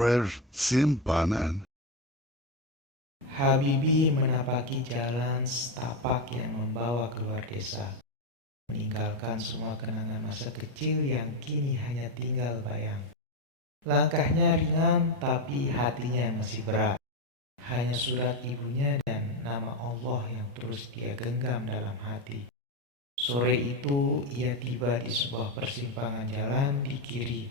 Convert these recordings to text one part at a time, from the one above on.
persimpanan. Habibie menapaki jalan setapak yang membawa keluar desa, meninggalkan semua kenangan masa kecil yang kini hanya tinggal bayang. Langkahnya ringan tapi hatinya masih berat. Hanya surat ibunya dan nama Allah yang terus dia genggam dalam hati. Sore itu ia tiba di sebuah persimpangan jalan di kiri.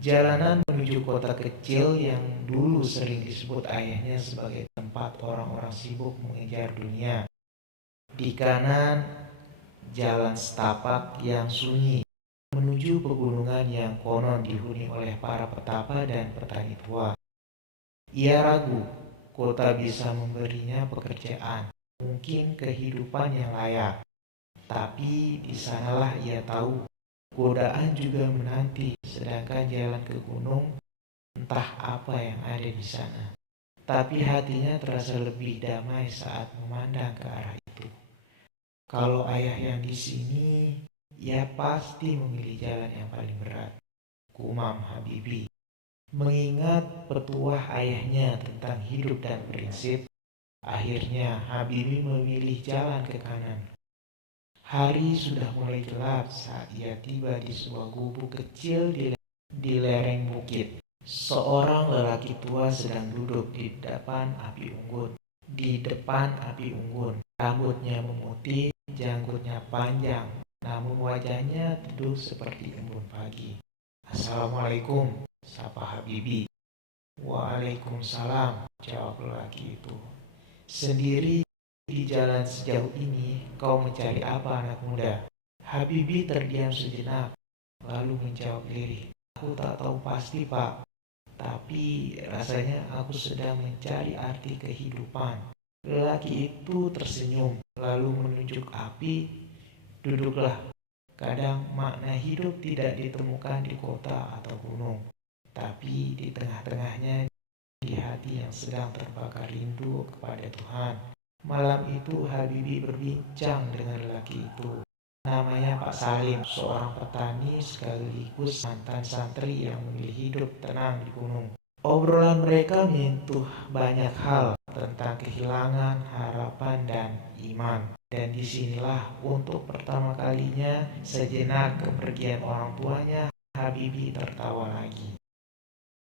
Jalanan menuju kota kecil yang dulu sering disebut ayahnya sebagai tempat orang-orang sibuk mengejar dunia. Di kanan, jalan setapak yang sunyi menuju pegunungan yang konon dihuni oleh para petapa dan petani tua. Ia ragu, kota bisa memberinya pekerjaan, mungkin kehidupan yang layak. Tapi di sanalah ia tahu godaan juga menanti, sedangkan jalan ke gunung entah apa yang ada di sana. Tapi hatinya terasa lebih damai saat memandang ke arah itu. Kalau ayah yang di sini, ia pasti memilih jalan yang paling berat. Kumam Habibie. Mengingat petuah ayahnya tentang hidup dan prinsip, akhirnya Habibie memilih jalan ke kanan. Hari sudah mulai gelap saat ia tiba di sebuah gubuk kecil di lereng bukit. Seorang lelaki tua sedang duduk di depan api unggun. Rambutnya memutih, janggutnya panjang, namun wajahnya teduh seperti embun pagi. Assalamualaikum, sapa Habibie. Waalaikumsalam, jawab lelaki itu. Sendiri di jalan sejauh ini, kau mencari apa anak muda? Habibie terdiam sejenak, lalu menjawab lirih. Aku tak tahu pasti, Pak. Tapi rasanya aku sedang mencari arti kehidupan. Lelaki itu tersenyum, lalu menunjuk api. Duduklah. Kadang makna hidup tidak ditemukan di kota atau gunung, tapi di tengah-tengahnya, di hati yang sedang terbakar rindu kepada Tuhan. Malam itu Habibie berbincang dengan lelaki itu. Namanya Pak Salim, seorang petani sekaligus mantan santri yang memilih hidup tenang di gunung. Obrolan mereka menyentuh banyak hal tentang kehilangan, harapan, dan iman. Dan disinilah untuk pertama kalinya sejenak kepergian orang tuanya, Habibie tertawa lagi.